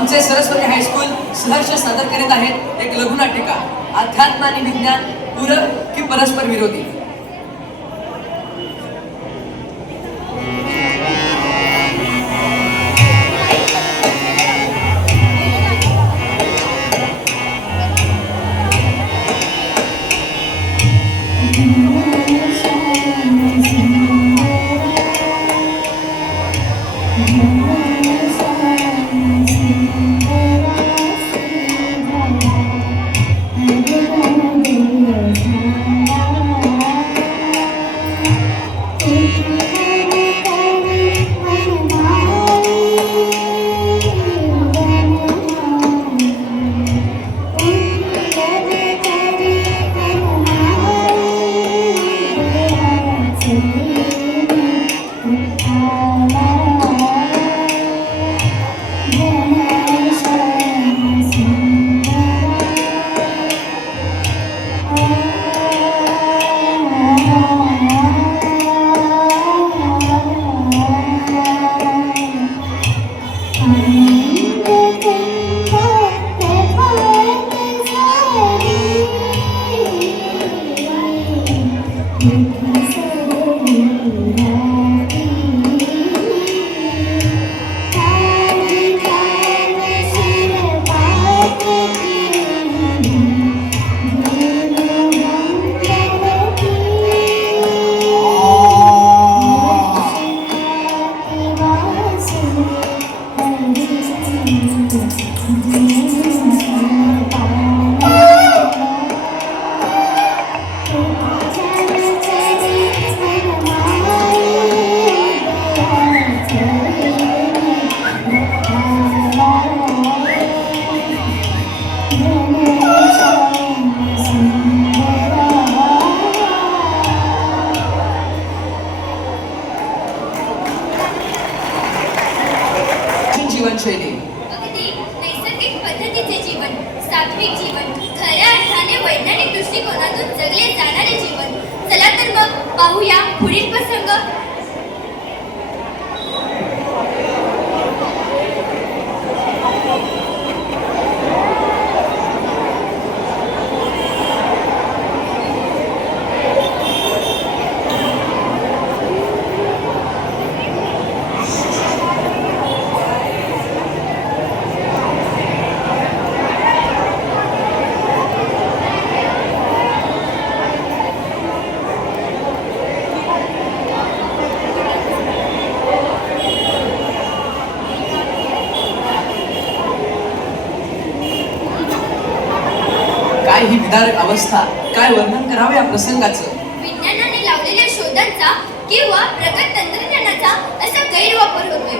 आमचे सरस्वती हायस्कूल सहर्ष सादर करीत आहेत एक लघुनाटिका अध्यात्म आणि विज्ञान पूरक की परस्पर विरोधी. जीवनशैली अगदी नैसर्गिक पद्धतीचे जीवन, सात्विक जीवन, खऱ्या अर्थाने वैज्ञानिक दृष्टिकोनातून जगले जाणारे जीवन. चला तर मग पाहूया पुढील प्रसंग. काय ही विदारक अवस्था, काय वर्णन करावे या प्रसंगाचं. विज्ञानाने लावलेल्या शोधांचा किंवा प्रगत तंत्रज्ञानाचा असा गैरवापर होतोय.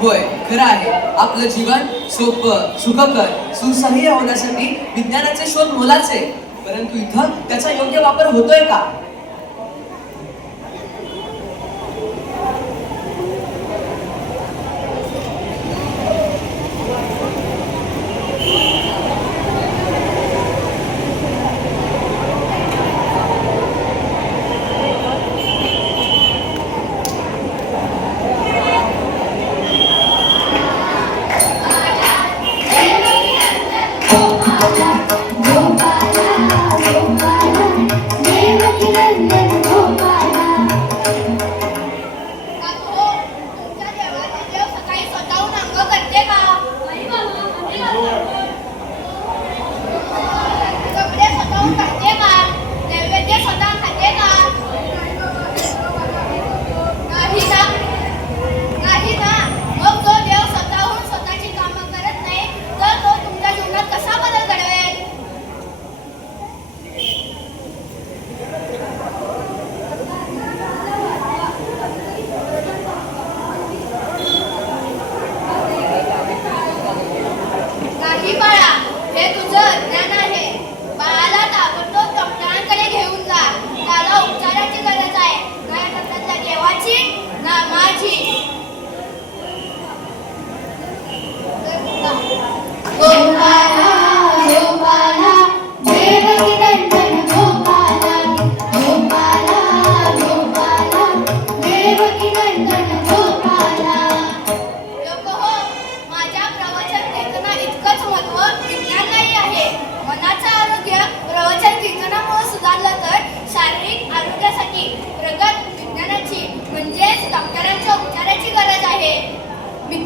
होय, खरं आहे. आपलं जीवन सोपं, सुखकर, सुसह्य होण्यासाठी विज्ञानाचे शोध मोलाचे, परंतु इथं त्याचा योग्य वापर होतोय का? Gopa, Gopa, Gopa, Gopa, Gopa,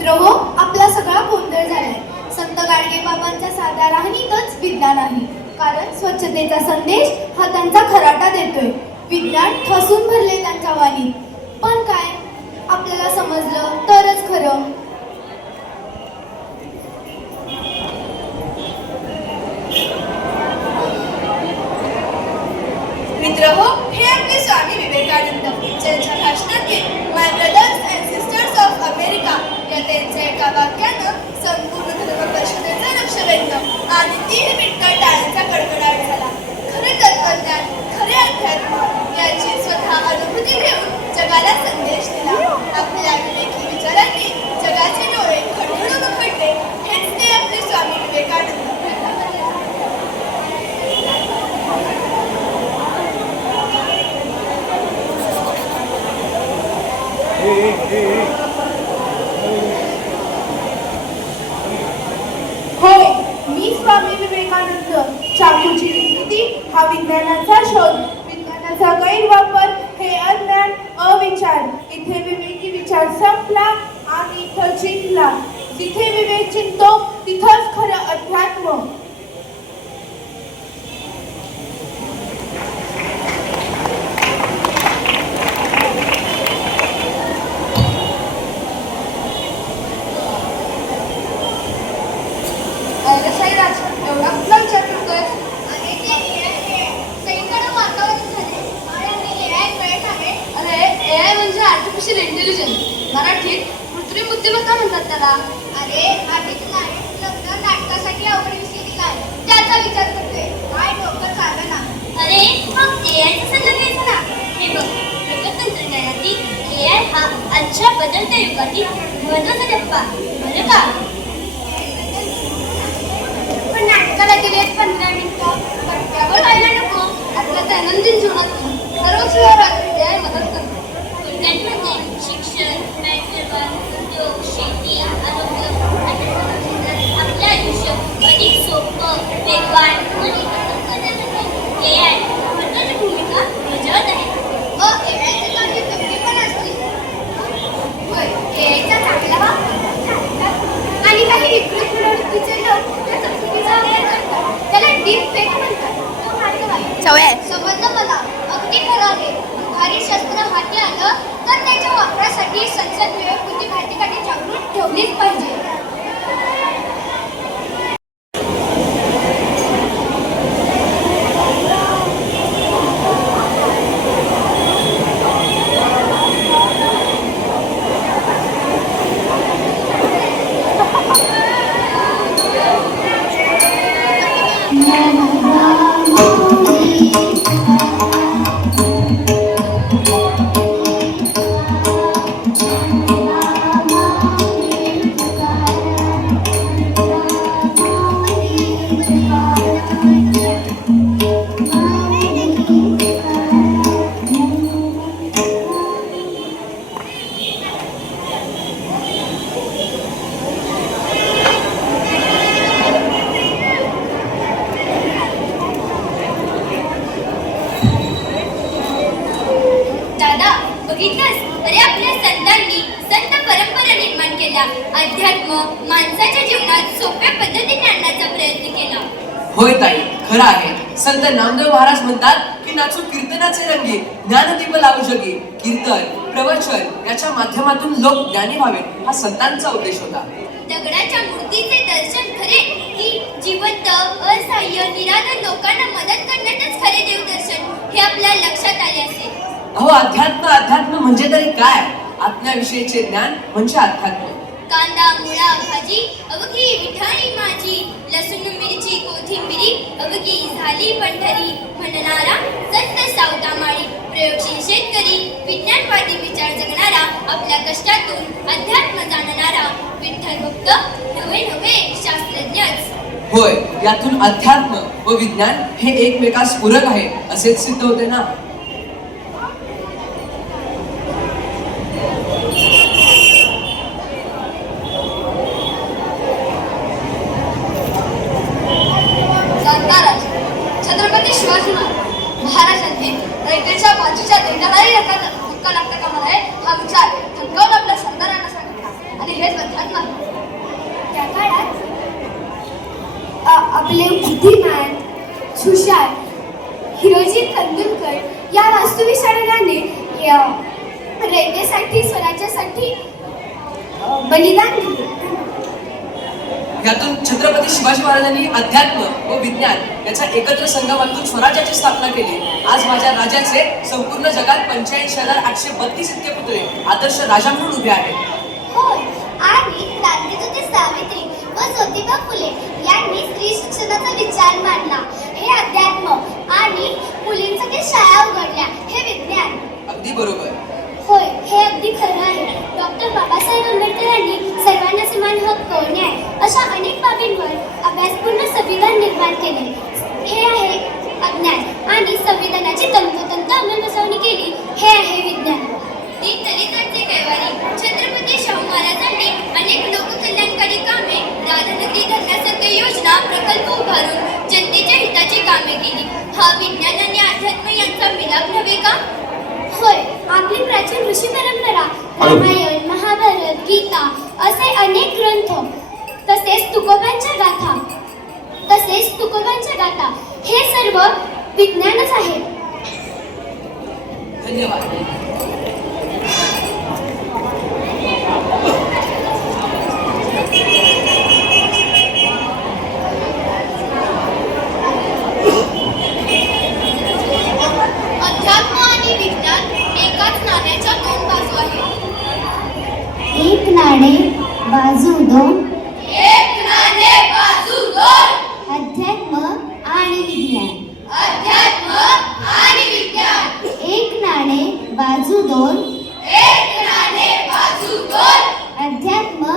मित्रहो, आपला सगळा गोंधळ झालाय. संत गाडगे बाबांच्या साध्या राहणीतच विज्ञान आहे. कारण स्वच्छतेचा संदेश हा त्यांचा खराटा देतोय. विज्ञान ठसून भरले त्यांच्या वाणीत. पण काय, आपल्याला समजलं तरच खरं. मित्रहो, हे आपले स्वामी विवेकानंद, ज्यांच्या भाषणातील my brothers and sisters of America या त्यांच्या एका वाक्यानं संपूर्ण धर्म परिषदेचं लक्ष वेधलं आणि 3 मिनिटं टाळ्यांचा कडकडाट झाला. खरे तत्वज्ञान, खरे अध्यात्म याची स्वतः अनुभूती घेऊन जगाला संदेश दिला. आपल्या विवेकी विचारांनी जगाचे डोळे खडखडून उघडले. हेच ते आपले स्वामी विवेकानंद. होय, मी स्वामी विवेकानंद. चाकूची निर्मिती हा विज्ञानाचा शोध, विज्ञानाचा गैरवापर हे अज्ञान, अविचार. इथे विवेकी विचार संपला आणि इथं जिंकला. जिथे विवेक चिंतो तिथंच खरं अध्यात्म. एवढा कुठला विचार करतोय? आणि ते सगळीकडे वातावरण झाले आणि AI कळत आहे. अरे AI म्हणजे आर्टिफिशियल इंटेलिजन्स. मराठीत कृत्रिम बुद्धिमत्ता म्हणतात त्याला. अरे आधीच नाही लग्न नाटकासाठी अवघड विषय दिलाय, त्याचा विचार करतोय. काय डोकं चालना. अरे मग एआयचा सल्ला घ्यायचा ना. हे बघ, प्रगत तंत्रज्ञानातील AI हा आजच्या बदलत्या युगातील महत्वाचा टप्पा बरं का. पण नाटकाला गेलेत 15 मिनिटं, त्यावर व्हायला नको. आपल्या दैनंदिन जीवनात सर्वच व्यवहारात AI मदत करतो. थोडक्यात म्हणजे शिक्षण, बँक व्यवहार, उद्योग, शेती, आरोग्य आणि क्षेत्रात आपलं आयुष्य अधिक सोपं, वेगवान आणि आनंद करण्यासाठी AI महत्त्वाची भूमिका बजावत आहे. मग एआयचे काही तोटे पण असतील. होय, एआयचा चांगला वापर आणि काही विकृत प्रवृत्तीचे लोक त्याचा चुकीचा वापर करतात. त्याला डीप फेक म्हणतात. तो मार्ग वाईट. समजलं मला, अगदी खरं आहे. भारी शस्त्र हाती आलं तर त्याच्या वापरासाठी संसद विवेक बुद्धी भारतीसाठी जागृत ठेवलीच पाहिजे. बघितलंस, अरे आपल्या संतांनी संत परंपरा निर्माण केल्या. अध्यात्म माणसाच्या जीवनात सोप्या पद्धतीने आणण्याचा प्रयत्न केला. होय ताई, खरं आहे. संत नामदेव महाराज म्हणतात की नाचू कीर्तनाचे रंगी, ज्ञानदीप लावू शके. कीर्तन, प्रवचन याच्या माध्यमातून लोक ज्ञानी व्हावेत हा संतांचा उद्देश होता. दगडाच्या मूर्तीचे दर्शन खरे की जिवंत, असहाय्य, निराधार लोकांना मदत करण्यातच खरे देवदर्शन हे आपल्या लक्षात आले असेल. अहो, अध्यात्म म्हणजे तरी काय? आत्म्याविषयीचे ज्ञान म्हणजे अध्यात्म. कांदा, मुळा, भाजी अवघी विठाई माझी, लसूण, मिरची, कोथिंबिरी अवघी झाली पंढरी. म्हणणारा संत सावतामाळी, प्रयोगशील शेतकरी, विज्ञानवादी विचार जगणारा, आपल्या कष्टातून अध्यात्म जाणणारा, विठ्ठल भक्त नवे नवे शास्त्रज्ञच. होय, यातून अध्यात्म व विज्ञान हे एकमेकास पूरक आहे असेच सिद्ध होते ना. छत्रपती शिवाजी महाराजांनी रयतेच्या बाजूच्या देणाराही धक्का लागता कामा नये हा विचार ठणकावून आपल्या सरदारांना सांगितला आणि हेच अध्यात्म आहे. त्या काळात आपले बुद्धिमान हुशार हिरोजी तेंडुलकर या वास्तुविशारदाने रयतेसाठी स्वराज्यासाठी बलिदान दिले. यातून छत्रपती शिवाजी महाराजांनी अध्यात्म व विज्ञान याच्या एकत्र संगमातून स्वराज्याची स्थापना केली. आज माझ्या राजाचे संपूर्ण जगात 85,832 इतके पुतळे आदर्श राजा म्हणून उभे आहेत. होय, आणि क्रांतीज्योती सावित्री व ज्योतिबा फुले यांनी स्त्री शिक्षणाचा विचार मांडला. हे अध्यात्म आणि मुलींसाठी शाळा उघडल्या. हे विज्ञान. अगदी बरोबर. होय, हे अगदी खरं आहे. डॉक्टर बाबासाहेब आंबेडकर यांनी सर्वांना समान हक्क, न्याय अशा अनेक बाबींवर अभ्यासपूर्ण संविधान निर्माण केले. हे आहे अज्ञान आणि संविधानाची तंतोतंत अंमलबजावणी केली. हे आहे विज्ञान. दलितांचे कैवारी छत्रपती शाहू महाराजांनी अनेक लोककल्याणकारी कामे, राधानगरी धरणासारख्या योजना, प्रकल्प उभारून जनतेच्या हिताची कामे केली. हा विज्ञान आणि अध्यात्म यांचा मिलाप नव्हे का? होय, आपली प्राचीन ऋषी परंपरा, रामायण, महाभारत, गीता असे अनेक ग्रंथ, तसेच तुकोबांच्या गाथा हे सर्व विज्ञानच आहे. धन्यवाद. अध्यात्म आणि विज्ञान एकाच नाण्याच्या दोन बाजू आहेत. एक नाणे बाजू दोन. एक नाणे बाजू दोन. अध्यात्म आणि विज्ञान. अध्यात्म आणि विज्ञान. एक नाणे बाजू दोन. एक नाणे बाजू दोन. अध्यात्म